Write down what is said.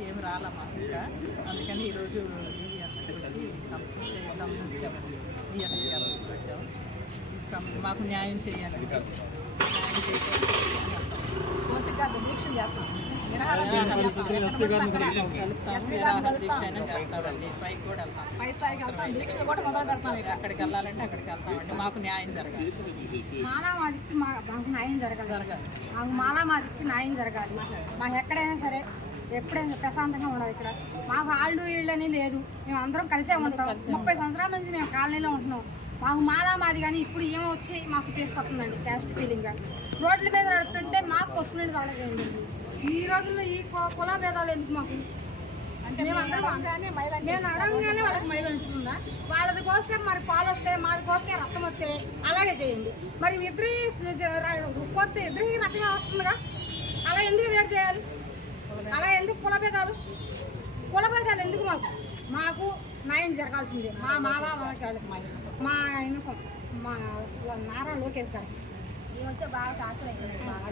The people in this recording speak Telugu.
ఏమి రాలమ్మా ఇంకా, అందుకని ఈరోజు డీజీ ఆఫీస్కి వచ్చి కంప్లీట్ చేద్దామని వచ్చాము. డిఎస్పీ ఆఫీస్కి వచ్చాము. మాకు న్యాయం చేయాలి, న్యాయం చేయాలి దీక్షలు చేస్తాం, కలుస్తాము, నిరాహార దీక్ష అయినా చేస్తామండి. పైకి కూడా వెళ్తాం, దీక్షలు కూడా మొదలు పెడతాం. ఇక అక్కడికి వెళ్ళాలంటే అక్కడికి వెళ్తామండి. మాకు న్యాయం జరగాలి, మాలామాదికి మాకు న్యాయం జరగాలి, మాకు మాలామాదికి న్యాయం జరగాలి. మాకు ఎక్కడైనా సరే ఎప్పుడైనా ప్రశాంతంగా ఉండాలి. ఇక్కడ మాకు వాళ్ళు వీళ్ళని లేదు, మేము అందరం కలిసే ఉంటాం. 30 సంవత్సరాల నుంచి మేము కాలనీలో ఉంటున్నాం. మాకు మాది కానీ ఇప్పుడు ఏమొచ్చి మాకు తీసుకొస్తుందండి క్యాస్ట్ ఫీలింగ్. రోడ్ల మీద నడుస్తుంటే మాకు వస్తుంది అలాగేయండి. ఈ రోజుల్లో ఈ కుల భేదాలు ఎందుకు మాకు? మేము అడగంగానే వాళ్ళకి మైలు ఉంటుందా? వాళ్ళది కోస్తే మరి పాలు వస్తే, మాది కోస్తే రక్తం వస్తే అలాగే చేయండి. మరి కొత్త ఇద్దరికి రక్తమే వస్తుందిగా, అలా ఎందుకు వేరు చేయాలి? అలా ఎందుకు కుల భేదాలు ఎందుకు? మాకు న్యాయం జరగాల్సిందే. మా వాళ్ళకి మా యూనిఫామ్ మా నారా లోకేష్ గారికి ఈ వచ్చే బాగా ఆశలు అయిపోయినాయి. బాగా